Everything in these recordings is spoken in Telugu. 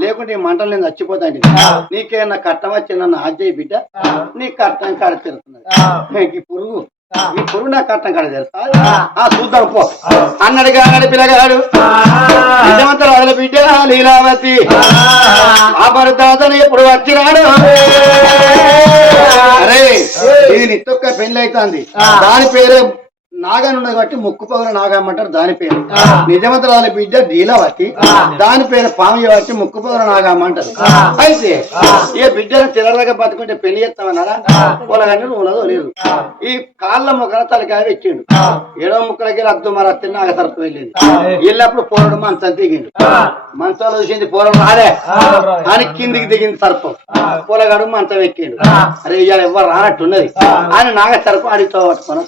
లేకుంటే ఈ మంటలు నేను చచ్చిపోతాండి నీకేమన్నా కట్టం వచ్చి నన్ను ఆజ్జయి బిడ్డ? నీ కట్టం కాడ తిరుగుతున్నది. ఈ పురుగు. ఈ పురుగు నా కట్టం కాడ తెలుసా? ఆ. చూద్దాం పో. అన్నడిగా అన్నడి పిల్లగాడు. నిజమంతా రాజుల బిడ్డ లీలావతి. ఆ. భరతాతను ఎప్పుడు వచ్చినాడు. అరే ఇది నిత్తొక్క పెళ్ళి అవుతుంది దాని పేరే నాగన్ ఉన్నది బట్టి ముక్కు పొగల నాగమ్మంటారు దాని పేరు. నిజమంతరాల బిడ్డ డీలవతి దాని పేరు పాము వచ్చి ముక్కు పొగల నాగమ్మంటారు అయితే ఏ బిడ్డను తిరగగా బతుకుంటే పెళ్ళి చేస్తామన్నారా? పొలగని ఉన్నదో లేదు. ఈ కాళ్ళ ముక్కల తలకాయ పెట్టిండు ఏడో ముక్కలకి అద్దు మరి అత్తి నాగ తరపు వెళ్ళింది వెళ్ళినప్పుడు పోరడు మంచం దిగిండు. మంచాలు చూసింది పోరడు రాలే. అని కిందికి దిగింది సర్పం. పొలగాడు మంచం ఎక్కిండు. అరే ఇవాళ ఎవరు రానట్టున్నది. అని నాగ సర్పం అడిగితో పట్టుకొని.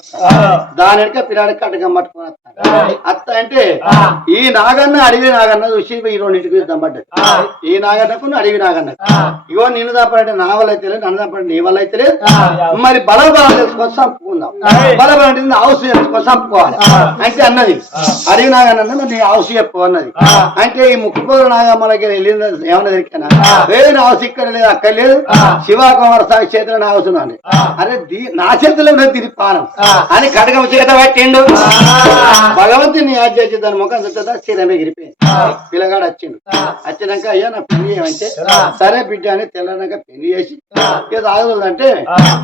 దాని వెనక పిల్లాడి కట్టకం పట్టుకొని వస్తాడు. అత్త అంటే ఈ నాగన్న అడిగి నాగన్న చూసి ఈ రెండింటికి యుద్ధం పడ్డది ఈ నాగన్నకు అడిగి నాగన్న. ఇగో నిన్ను తప్పంటే నా వల్ల అయితే లేదు నన్ను తప్పంటే నీ వల్ల అయితే లేదు. మరి బల బలం తెలుసుకొని చంపుకుందాం. బల బలం అంటే హౌస్ తెలుసుకొని చంపుకోవాలి. అంటే అన్నది అడిగి నాగన్న నీ హౌస్ చెప్పు అన్నది. అంటే ఈ ముక్కుపోరు నాగమ్మలకి వెళ్ళింది ఏమన్నా దొరికానా? వేరే నా హౌస్ ఇక్కడ లేదు అక్కడ లేదు. శివ కుమార స్వామి చేతిలో నా హౌస్ అరే నా చేతిలో తిరిగి పానం. అని కడగం చేత పట్టిండు భగవంతుని ఆజ్ఞ దాని ముఖం చుట్టదా స్థిరం ఎగిరిపోయింది పిల్లగాడు వచ్చిండు. వచ్చినాక అయ్యా నా పెళ్ళి చేయమంటే సరే బిడ్డ అని తెల్లనాక పెళ్ళి చేసి ఏదో ఆగుతుందంటే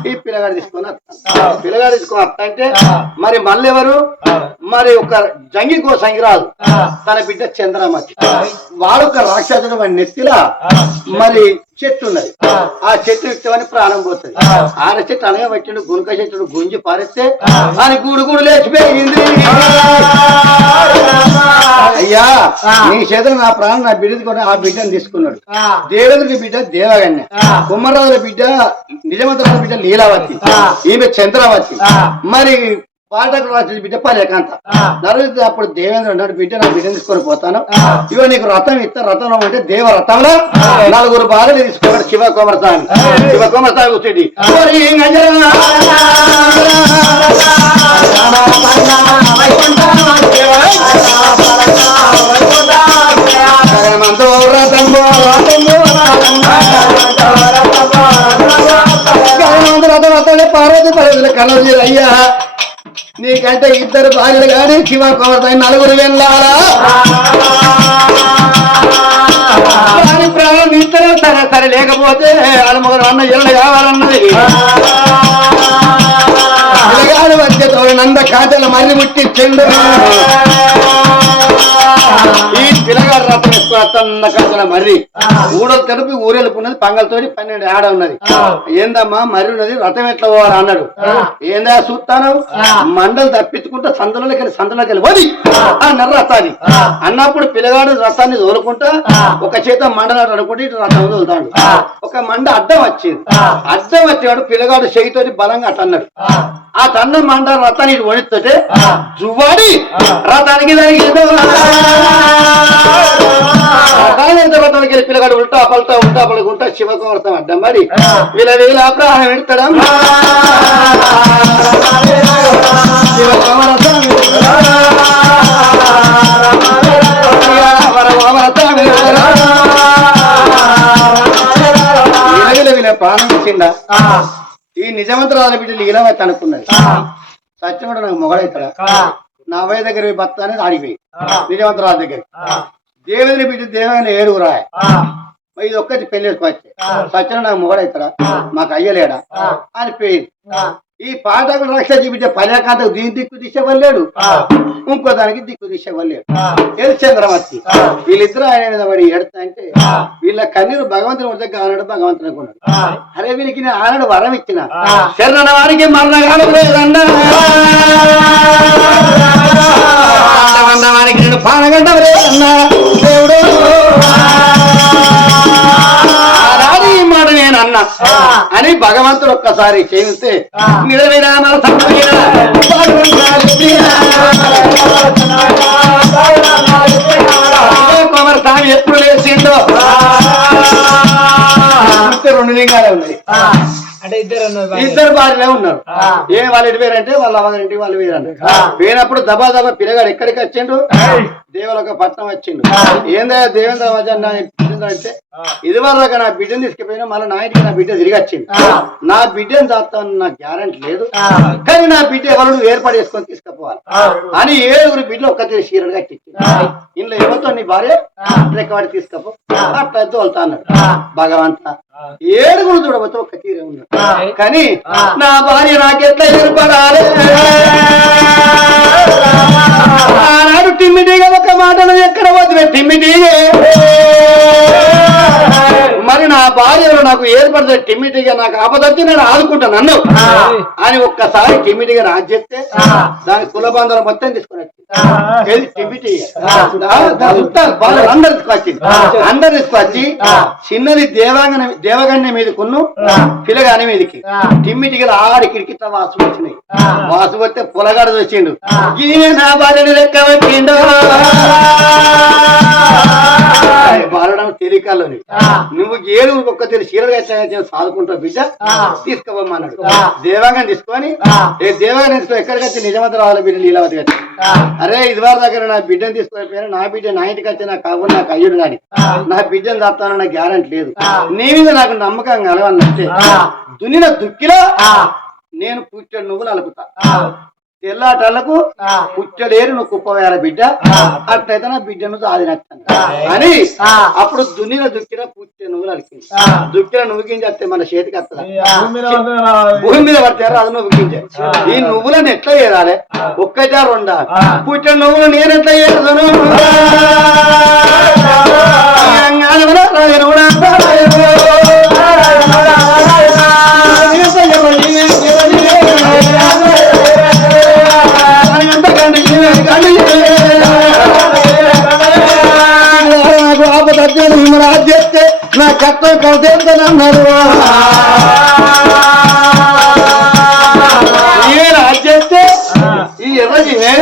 ఈ పిల్లగాడు తీసుకొని వస్తాను. పిల్లగాడు తీసుకొని వస్తా అంటే మరి మళ్ళీ ఎవరు మరి ఒక జంగికో సంగిరాదు తన బిడ్డ చంద్రమతి. వాడు ఒక రాక్షసుడు వాడి నెత్తిలా మరి చెట్టు ఉన్నది ఆ చెట్టు ఎక్కమని ప్రాణం పోతుంది. ఆన చెట్టు అనగా పెట్టిండు గునుక చెట్టును గుంజి పారేస్తే అని గూడు గూడు లేచిపోయింది అయ్యా నీ చేతులు నా ప్రాణం నా బిడ్డది కూడా ఆ బిడ్డను తీసుకున్నాడు. దేవేంద్రుడి బిడ్డ దేవగన్య. కుమ్మరాజుల బిడ్డ నిజమంతుల బిడ్డ లీలావతి. ఈమె చంద్రవతి. మరి పాటకు రాసిన బిడ్డ పర్యకాంత నరేంద్ర అప్పుడు దేవేంద్ర అన్నాడు బిడ్డ నా బిడ్డ తీసుకొని పోతాను ఇవో నీకు రథం ఇస్తా రథంలో అంటే దేవ రథంలో నలుగురు బాధలు తీసుకోవాలి శివ శివ జగమంతో రథంబో, రథంబో, జగమంతో రథం రథంలో పార్వతి పర్వతులు కలవలేదు అయ్యా నీకంటే ఇద్దరు భార్యలు కానీ శివ కుమారస్వామి నలుగురు వెళ్ళాలా ప్రాణం ఇద్దరు సరే సరే లేకపోతే అలమగరు అన్న ఇళ్ళ కావాలన్నది. పిల్లగాడు వచ్చేతో నంద కాటలు మళ్ళీ ముట్టించిండు ఈ ఎక్కువ నంద కాటల మర్రి ఊడలు ఊరెళ్ళుకున్నది పంగలతోటి పన్నెండు ఆడ ఉన్నది. ఏందమ్మా మర్రి ఉన్నది రథం ఎట్లా పోవాలి అన్నాడు. ఏందా చూస్తాను మండలు తప్పించుకుంటా సందులోకి వెళ్ళి సందులోకి వెళ్ళి వది! అన్నారు రథాన్ని. అన్నప్పుడు పిల్లగాడు రథాన్ని తోలుకుంటా ఒక చేత మండలాడు అనుకుంటే ఇటు రథం తోలుతాడు ఒక మండ అడ్డం వచ్చింది. అడ్డం వచ్చేవాడు పిల్లగాడు చేయితోటి బలంగా అట్ట అన్నాడు. ఆ. తన్న మండ రథాన్ని ఇటు వణిస్తుంటే జువ్వాడి రథానికి దానికి వెళ్ళి పిల్లగాడు ఉల్టా పల్టా ఉల్టా పలుకుంటా శివకుమార్తం అడ్డం పడి. వీళ్ళ వీళ్ళ ప్రాణం ఇచ్చిండా? ఈ నిజమంతరాల బిడ్డ లీలవతి అనుకున్నది సత్యముడు నాకు మొగడైతాడా? నా అబ్బాయి దగ్గర భర్త అనేది ఆడిపోయి. నిజమంతరాల దగ్గర దేవుని బిడ్డ దేవుని ఏడుగురా? ఇది ఒక్కటి పెళ్ళి వచ్చి. సత్యం నాకు మొగడైతాడా మాకు అయ్యలేడా? అని పోయింది ఈ పాఠకుడు రక్ష బిడ్డ పర్యాకాంతకు దీని దిక్కు దిశవల్లేడు ఇంకో దానికి దిక్కు దిశవల్లేడు ఏది చంద్రమతి? వీళ్ళిద్దరు ఆయన మీద పడి అంటే వీళ్ళ కన్నీరు భగవంతుని వద్ద కానడు భగవంతుని అనుకున్నాడు అరే వీరికి నేను ఆనడు వరం ఇచ్చిన. శరణ వారికి లేదన్నా. నేను పానగండం లేదన్నా. దేవుడు. ఆనాడు ఈ మాట నేను అన్నా అని భగవంతుడు ఒక్కసారి చేయిస్తే ప్రియ. ఇదే కుమార స్వామి ఎప్పుడు లేచిండో ఇంకా రెండు లింగాలే ఉన్నాయి. అంటే ఇద్దరు. ఇద్దరు భార్యలే ఉన్నారు. ఏ వాళ్ళ ఇంటి పేరంటే వాళ్ళ అమ్మగారింటి వాళ్ళు వేరంట. పోయినప్పుడు దబా దబా పిల్లగాడు ఎక్కడికి వచ్చిండు? దేవులొక పట్నం వచ్చిండు. ఏందా దేవేంద్ర మధ్యాహ్న అంటే ఇది వరకు నా బిడ్డను తీసుకుపోయినా మళ్ళీ నా ఇంటికి నా బిడ్డ తిరిగి వచ్చింది. నా బిడ్డను చేస్తాను నాకు గ్యారంటీ లేదు. కానీ నా బిడ్డ ఎవరు ఏర్పాటు చేసుకొని తీసుకుపోవాలి? అని ఏడుగురు బిడ్డలు ఒక్క చీరలు కట్టించి ఇంట్లో ఎవరితో నీ భార్య? రెక్కవాడి తీసుకపో. అట్లా తోలుతా అన్నాడు. భగవంత. ఏడుగురు చూడబోతే ఒక్క తీరే ఉన్నాడు కానీ నా భార్య నాకెట్లా ఏర్పడాలి? భార్య నాకు ఏర్పడితే టిమ్మిటీగా నాకు ఆపదొచ్చి నేను ఆదుకుంటా నన్ను. అని ఒక్కసారి టిమ్మిటీగా రాజు చెప్తే దాని కుల బంధువులు మొత్తం తీసుకుని వచ్చింది టిమ్మిటీగా అందరు తీసుకొచ్చింది అందరు తీసుకొచ్చి చిన్నది దేవాంగన దేవగన్య మీదకున్ను పిల్లగాని మీదకి. టిమ్మిటికి ఆడికిడికి వాసు వచ్చినాయి. వాసు వస్తే పొలగాడు వచ్చిండు. ఈయన నా భార్యని లెక్క పెట్టిండు? బాలడం నువ్వు ఏడు ఒక్క తెలి చీరలు కట్టిన సాదుకుంటావు బిడ్డ తీసుకోమన్నాడు దేవాంగం తీసుకొని ఏ దేవాంగం తీసుకో ఎక్కడికి వచ్చి నిజమంత రావాలి బిడ్డ లీలావతి వచ్చి అరే ఇదివారి దగ్గర నా బిడ్డను తీసుకొని నా బిడ్డ నా ఇంటికి వచ్చి నాకు కావు నాకు అయ్యుడు నాడి నా బిడ్డను తప్పుతానన్న గ్యారంటీ లేదు. నీ మీద నాకు నమ్మకం కలవన్నట్టే దున్నిన దుక్కిలో నేను పుట్టడు నువ్వు నలుపుతా తెల్లాటలకు పుట్టడేరు నువ్వు కుప్పవేయాల బిడ్డ. అట్లయితే నా బిడ్డను సాధినట్టాను అని అప్పుడు దున్నిన దుక్కిన పుట్టే నువ్వు నలికింది దుక్కిన నువ్వు గింజేస్తే మన చేతికి వస్తుందా భూమి మీద పడతారు అది నువ్వు గింజ ఈ నువ్వులను ఎట్లా చేయాలి ఒక్కటా రెండా? పుట్టిన నువ్వులు నేను ఎట్లా చేస్తాను నాకు కట్టం రాజు చేస్తే ఈ ఎర్రజీవే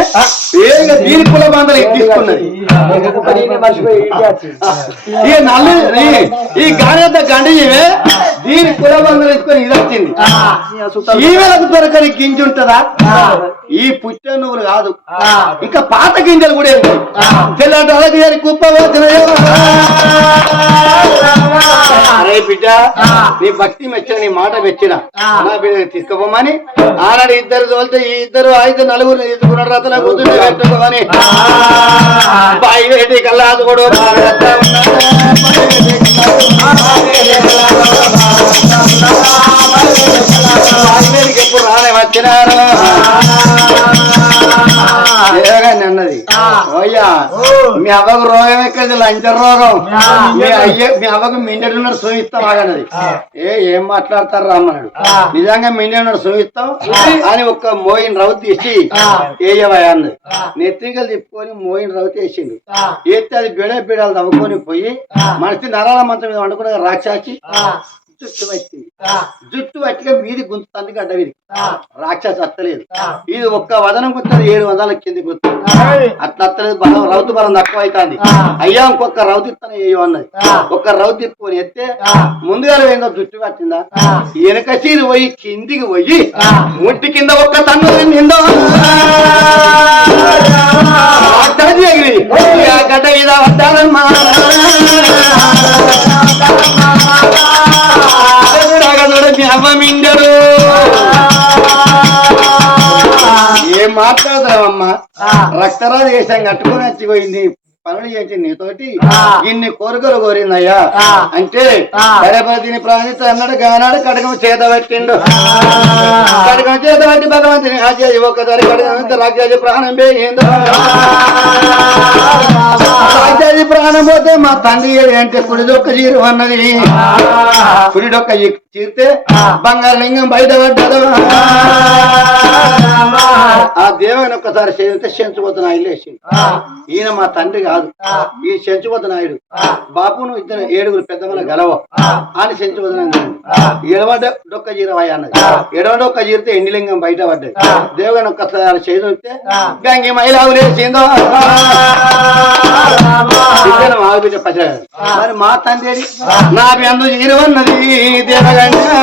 వేగ దీని కుల బాంధలు ఎక్కిస్తున్నది. ఈ నల్లు ఈ- గండిజీవే? దీని కుల బాంధలు ఎత్తుకొని ఇది వచ్చింది. ఈమెలకు దొరకని గింజ ఉంటుందా? ఈ పుట్ట నువ్వులు కాదు ఇంకా పాత గింజలు కూడా ఉన్నాయి తెల్లటి అలగి కుప్ప అరే బిడ్డ నీ భక్తి మెచ్చిన నీ మాట మెచ్చిన. నా బిడ్డ తీసుకుపోమని ఆనాడు ఇద్దరు తోలితే ఈ ఇద్దరు ఐదు నలుగురు ఇద్దరు రతల కూర్చుని పెట్టుకోమని బాయి వేటి కల్లా అది కూడా బాగా వచ్చినారు. అన్నది. ఓయ్యా మీ అవ్వకు రోగం ఎక్కడిది? లంచ రోగం. మీ అయ్య మీ అవ్వకు మిండెడున్నర సూయిస్తాం ఏ ఏం మాట్లాడతారు రమ్మన్నాడు. నిజంగా మిండెడున్నర సూయిస్తాం అని ఒక్క మోయిన్ రవ్వ తీసి వేయవా అన్నది. నెత్తికలు తిప్పుకొని మోయిన్ రవ్వ తీసిండు ఎత్తి అది బిడ బిడాలు తవ్వుకొని పోయి మనిషి నరాల మంచం మీద వండుకున్న రాక్షసి. జుట్టు పట్టింది జుట్టు పట్టిగా మీది గుంతుంది గడ్డ మీది రాక్షసి అత్తలేదు. ఇది ఒక్క వదనం గుర్తుంది ఏడు వందల కింది గుర్తుంది అట్లా అత్తలేదు బలం రౌతు బలం తక్కువ అవుతుంది అయ్యా ఇంకొక రౌతు ఇస్తాను ఏయో అన్నది. ఒక్క రౌతు తిప్పుకొని ఎత్తే ముందుగా ఏందో జుట్టు పట్టిందా? వెనక చీరు పోయి కిందికి పోయి ముట్టి కింద ఒక్క తన్ను నిందో గడ్డ మీద వద్దానమ్మా మీ అమ్మ మిండరు ఏం మాట్లాడతావమ్మా? రక్తరాజు వేషం కట్టుకుని వచ్చిపోయింది. పనులు చేసి నీతోటి ఇన్ని కోరికలు కోరిందయ్యా. అంటే గణపతిని ప్రాణిత అన్నాడు గానాడు కడకం చేత పెట్టిండు. కడకం చేత పట్టి భగవంతుని ఆచార్య ఒక్కసారి కడకం రాజ్యాజి ప్రాణం పోయిందో రాజ్యాజి ప్రాణం పోతే మా తండ్రి అంటే కుడిదొక్క చీరు అన్నది. కుడిడొక్క చీరితే బంగారు లింగం బయట పడ్డదు. ఆ. దేవుని ఒక్కసారి చేస్తే చెంచుపోతున్న ఆయన లేచింది ఈయన మా తండ్రి కాదు. ఈ చెంచుపోత నాయుడు. బాపు నువ్వు ఇద్దరు ఏడుగురు పెద్దమల గలవ. అని చెంచుపోతున్న ఎడవ డొక్క జీరవయ్య అన్నది ఎడవ డొక్క జీరితే ఎండిలింగం బయట పడ్డది దేవుని ఒక్కసారి చేస్తే గంగి మైలావు లేచిందో ఇద్దరు మా బిడ్డ పచ్చడి మరి మా తండ్రి నా అందు జీరవన్నది దేవగంగా.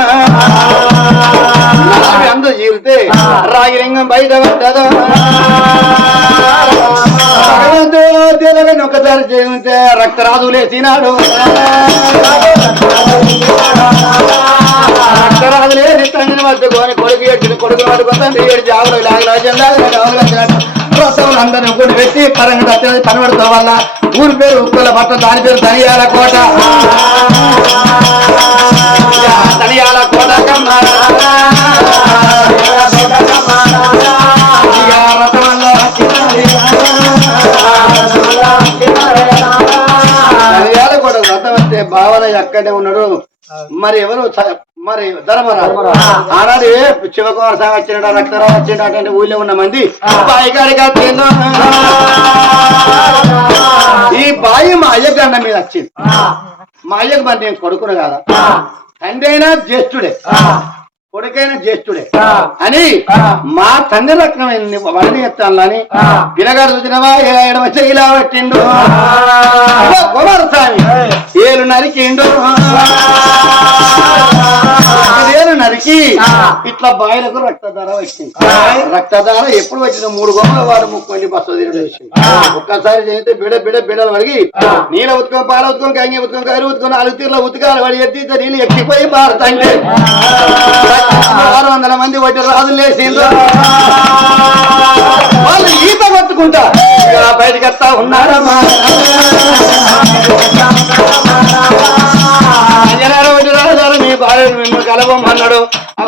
రక్తములు చీరితే రాగిలింగం బయట పడ్డదో భగవంతుడు దేవుని ఒకసారి చేయుంటే రక్తరాజు లేచినాడు రక్తరాజు లేని తండ్రిని పట్టుకొని కొడుకు ఎట్టిన కొడుకు పట్టుకొని ఏడు జాగులు లాగలు రసములు అందరిని కూడా పెట్టి పరంగా దత్తని కనబడతా వల్ల ఊరి పేరు ఉప్పుల బట్ట దాని పేరు ధనియాల కోట. ధనియాల కోట కమ్మ. ఎక్కడే ఉన్నాడు. మరి ఎవరు మరి ధర్మరాజు ఆనాడు శివకుమార స్వామి వచ్చినాడు రక్తరావు వచ్చినాడు అంటే ఊళ్ళో ఉన్న మంది వచ్చిండు. ఈ బాయి మా అయ్య గండ మీద వచ్చింది. మా అయ్యకు మరి నేను కొడుకును కాదా? తండ్రి అయినా జ్యేష్ఠుడే. కొడుకైన జ్యేష్ఠుడే. అని మా తండ్రి రకమైన వడిని ఎత్తాలని పిల్లగాడు చూసినవా ఏడు వచ్చి ఇలా పట్టిండు. కుమారస్వామి ఏలు నరికిండు. ఏలు నరికి ఇట్లా బాయిలకు రక్తధార వచ్చింది రక్తధార ఎప్పుడు వచ్చిన మూడు గొమ్మల వాడు ముక్కోండి బస్సు తిరిగి వచ్చింది ఒక్కసారి చేస్తే బిడ బిడ బిడలు వడిగి నీళ్ళ ఉతుకొని పాల ఉతుకొని కంగి ఉతుకొని కరి ఉతుకొని నాలుగు తీర్ల ఉతకాలి వాడి ఎత్తి నీళ్ళు ఎక్కిపోయి మారుతాంటే ఆరు వందల మంది వచ్చి రాజులు లేచిండ్రు. వాళ్ళు ఈత కొట్టుకుంటా. ఇక బయటకు వస్తా ఉన్నారమ్మా అంజనారావు వచ్చి రాజారు మీ భార్య మిమ్మల్ని కలవమన్నాడు.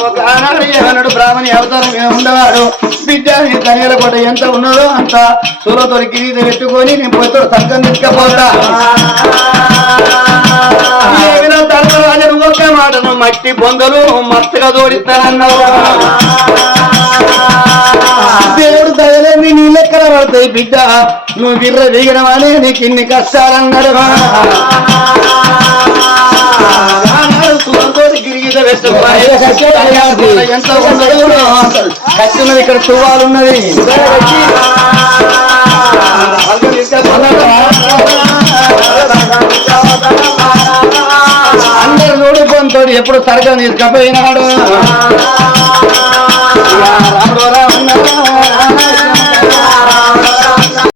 ఒక ఆనాడు ఏమన్నాడు? బ్రాహ్మణి అవతారం ఏముండవాడు బిడ్డ నీ ధనియాల కోట ఎంత ఉన్నదో అంత సూరతో కిరీటం పెట్టుకొని నేను పోతాడు సంకం తీసుకపోతా. మట్టి బొందలు మత్తుగా జోడిస్తానన్నావు దేవుడు దయలేని నీ లెక్కల పడతాయి బిడ్డ. నువ్వు విర్ర వీగడమని నీకు ఇన్ని కష్టాలన్నాడు ఉన్నది ఇక్కడ తువ్వాలు ఎప్పుడు సరిగ్గా నీ రాముడు